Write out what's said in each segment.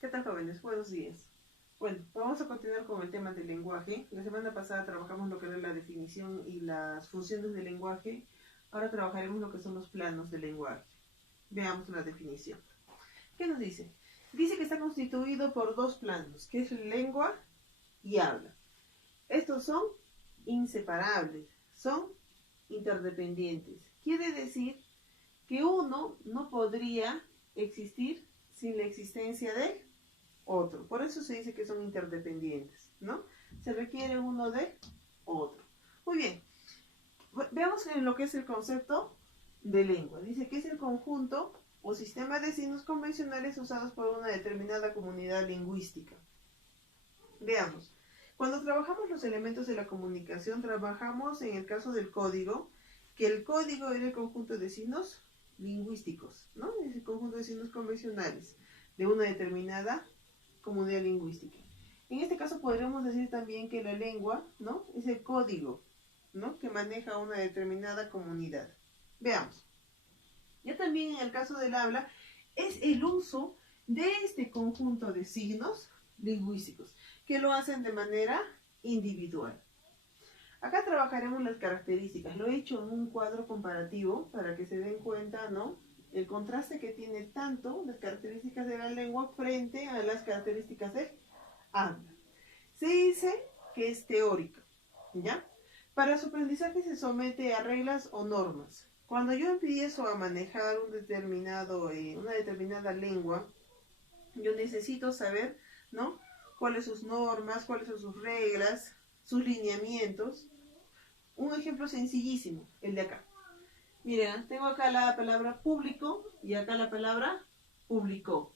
¿Qué tal, jóvenes? Buenos días. Bueno, vamos a continuar con el tema del lenguaje. La semana pasada trabajamos lo que era la definición y las funciones del lenguaje. Ahora trabajaremos lo que son los planos del lenguaje. Veamos la definición. ¿Qué nos dice? Dice que está constituido por dos planos, que es lengua y habla. Estos son inseparables, son interdependientes. Quiere decir que uno no podría existir sin la existencia de otro. Por eso se dice que son interdependientes, ¿no? Se requiere uno de otro. Muy bien. Veamos en lo que es el concepto de lengua. Dice que es el conjunto o sistema de signos convencionales usados por una determinada comunidad lingüística. Veamos. Cuando trabajamos los elementos de la comunicación, trabajamos en el caso del código, que el código era el conjunto de signos lingüísticos, ¿no? Es el conjunto de signos convencionales de una determinada comunidad lingüística. En este caso podríamos decir también que la lengua, ¿no? Es el código, ¿no? Que maneja una determinada comunidad. Veamos. Ya también en el caso del habla, es el uso de este conjunto de signos lingüísticos, que lo hacen de manera individual. Acá trabajaremos las características. Lo he hecho en un cuadro comparativo para que se den cuenta, ¿no? El contraste que tiene tanto las características de la lengua frente a las características del habla. Se dice que es teórica, ¿ya? Para su aprendizaje se somete a reglas o normas. Cuando yo empiezo a manejar una determinada lengua, yo necesito saber, ¿no? Cuáles son sus normas, cuáles son sus reglas, sus lineamientos. Un ejemplo sencillísimo, el de acá. Miren, tengo acá la palabra público y acá la palabra publicó.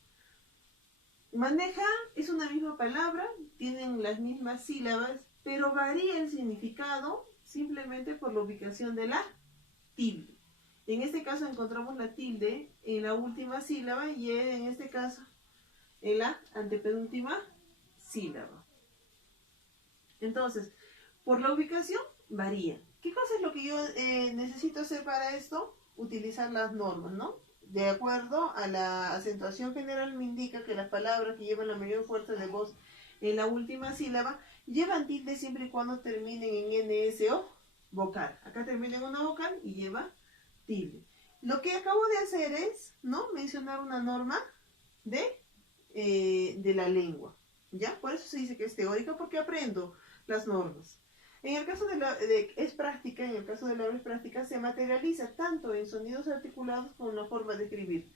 Maneja, es una misma palabra, tienen las mismas sílabas, pero varía el significado simplemente por la ubicación de la tilde. En este caso encontramos la tilde en la última sílaba y en este caso en la antepenúltima sílaba. Entonces, por la ubicación varía. ¿Qué cosa es lo que yo necesito hacer para esto? Utilizar las normas, ¿no? De acuerdo a la acentuación general me indica que las palabras que llevan la mayor fuerza de voz en la última sílaba llevan tilde siempre y cuando terminen en NSO vocal. Acá termina en una vocal y lleva tilde. Lo que acabo de hacer es, ¿no? Mencionar una norma de la lengua, ¿ya? Por eso se dice que es teórica, porque aprendo las normas. En el caso es práctica, en el caso de la obra es práctica, se materializa tanto en sonidos articulados como en la forma de escribir.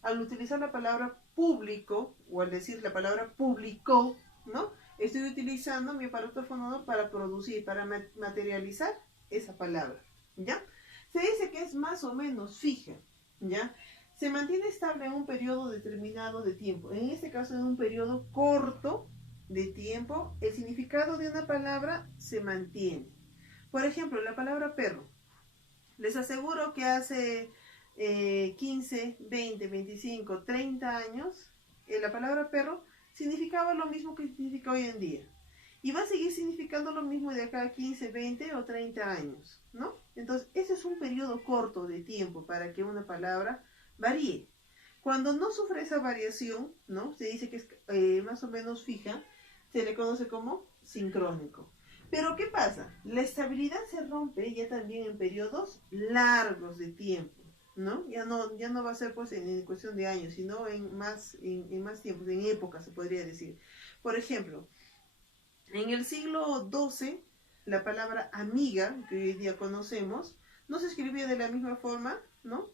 Al utilizar la palabra público, o al decir la palabra publicó, ¿no? Estoy utilizando mi aparato fonador para producir, para materializar esa palabra, ¿ya? Se dice que es más o menos fija, ¿ya? Se mantiene estable en un periodo determinado de tiempo. En este caso, en un periodo corto de tiempo, el significado de una palabra se mantiene. Por ejemplo, la palabra perro. Les aseguro que hace 15, 20, 25, 30 años, la palabra perro significaba lo mismo que significa hoy en día. Y va a seguir significando lo mismo de acá a 15, 20 o 30 años, ¿no? Entonces, ese es un periodo corto de tiempo para que una palabra varíe. Cuando no sufre esa variación, ¿no? Se dice que es más o menos fija, se le conoce como sincrónico. Pero ¿qué pasa? La estabilidad se rompe ya también en periodos largos de tiempo, ¿no? Ya no va a ser pues en cuestión de años, sino en más tiempos, en épocas se podría decir. Por ejemplo, en el siglo XII, la palabra amiga, que hoy día conocemos, no se escribía de la misma forma, ¿no?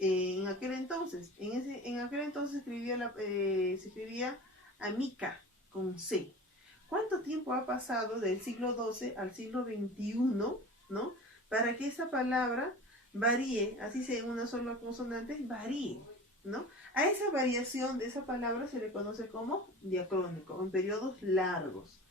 En aquel entonces. En aquel entonces se escribía amica, con C. ¿Cuánto tiempo ha pasado del siglo XII al siglo XXI, ¿no? Para que esa palabra varíe, así sea en una sola consonante, varíe, ¿no? A esa variación de esa palabra se le conoce como diacrónico, en periodos largos.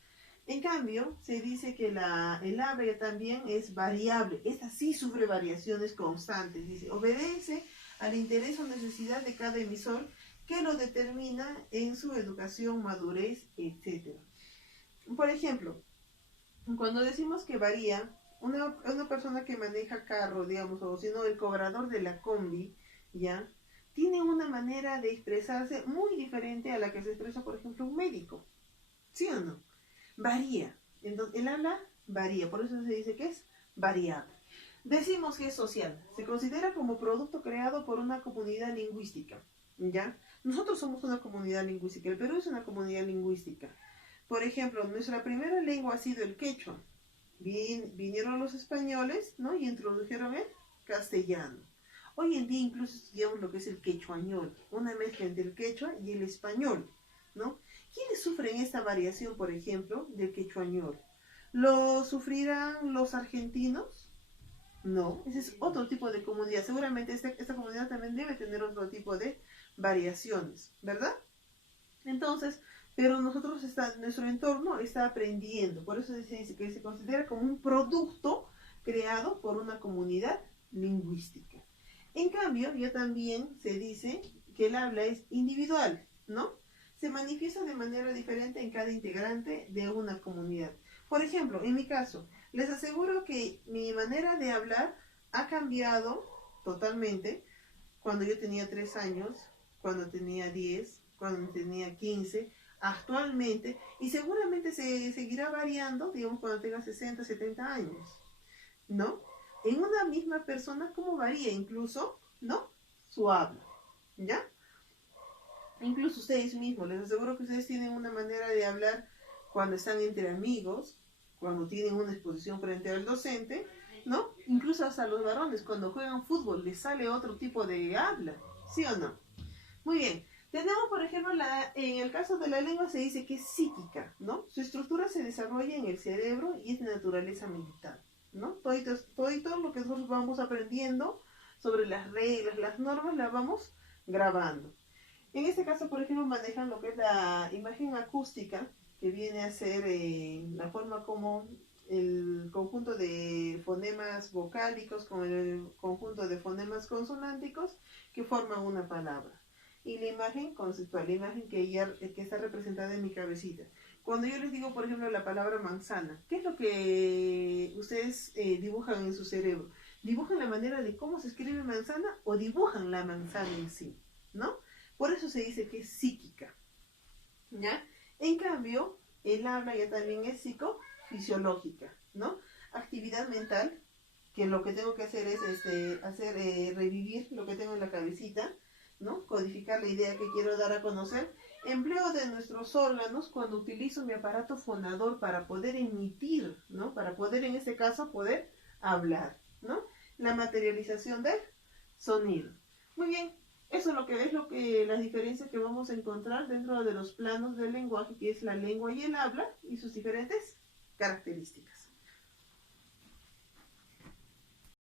En cambio, se dice que el habla también es variable. Esta sí sufre variaciones constantes. Dice, obedece al interés o necesidad de cada emisor que lo determina en su educación, madurez, etc. Por ejemplo, cuando decimos que varía, una persona que maneja carro, digamos, o si no, el cobrador de la combi, ¿ya? tienen una manera de expresarse muy diferente a la que se expresa, por ejemplo, un médico. ¿Sí o no? Varía. Entonces, el habla varía, por eso se dice que es variable. Decimos que es social. Se considera como producto creado por una comunidad lingüística. ¿Ya? Nosotros somos una comunidad lingüística. El Perú es una comunidad lingüística. Por ejemplo, nuestra primera lengua ha sido el quechua. Vinieron los españoles, ¿no? Y introdujeron el castellano. Hoy en día incluso estudiamos lo que es el quechuañol, una mezcla entre el quechua y el español, ¿no? ¿Quiénes sufren esta variación, por ejemplo, del quechuañol? ¿Lo sufrirán los argentinos? No, ese es otro tipo de comunidad. Seguramente esta comunidad también debe tener otro tipo de variaciones, ¿verdad? Entonces, pero nuestro entorno está aprendiendo. Por eso se dice que se considera como un producto creado por una comunidad lingüística. En cambio, ya también se dice que el habla es individual, ¿no? Se manifiesta de manera diferente en cada integrante de una comunidad. Por ejemplo, en mi caso, les aseguro que mi manera de hablar ha cambiado totalmente cuando yo tenía 3 años, cuando tenía 10, cuando tenía 15, actualmente, y seguramente se seguirá variando, digamos, cuando tenga 60, 70 años, ¿no? En una misma persona, ¿cómo varía incluso, ¿no? Su habla, ¿ya? Incluso ustedes mismos, les aseguro que ustedes tienen una manera de hablar cuando están entre amigos, cuando tienen una exposición frente al docente, ¿no? Incluso hasta los varones, cuando juegan fútbol, les sale otro tipo de habla, ¿sí o no? Muy bien. Tenemos, por ejemplo, en el caso de la lengua se dice que es psíquica, ¿no? Su estructura se desarrolla en el cerebro y es de naturaleza mental, ¿no? Todo lo que nosotros vamos aprendiendo sobre las reglas, las normas, las vamos grabando. En este caso, por ejemplo, manejan lo que es la imagen acústica, que viene a ser la forma como el conjunto de fonemas vocálicos con el conjunto de fonemas consonánticos que forman una palabra. Y la imagen conceptual, la imagen que está representada en mi cabecita. Cuando yo les digo, por ejemplo, la palabra manzana, ¿qué es lo que ustedes dibujan en su cerebro? ¿Dibujan la manera de cómo se escribe manzana o dibujan la manzana en sí? ¿No? Por eso se dice que es psíquica, ¿ya? En cambio, el habla ya también es psicofisiológica, ¿no? Actividad mental, que lo que tengo que hacer es revivir lo que tengo en la cabecita, ¿no? Codificar la idea que quiero dar a conocer. Empleo de nuestros órganos cuando utilizo mi aparato fonador para poder emitir, ¿no? Para poder, en este caso, poder hablar, ¿no? La materialización del sonido. Muy bien. Eso es las diferencias que vamos a encontrar dentro de los planos del lenguaje, que es la lengua y el habla, y sus diferentes características.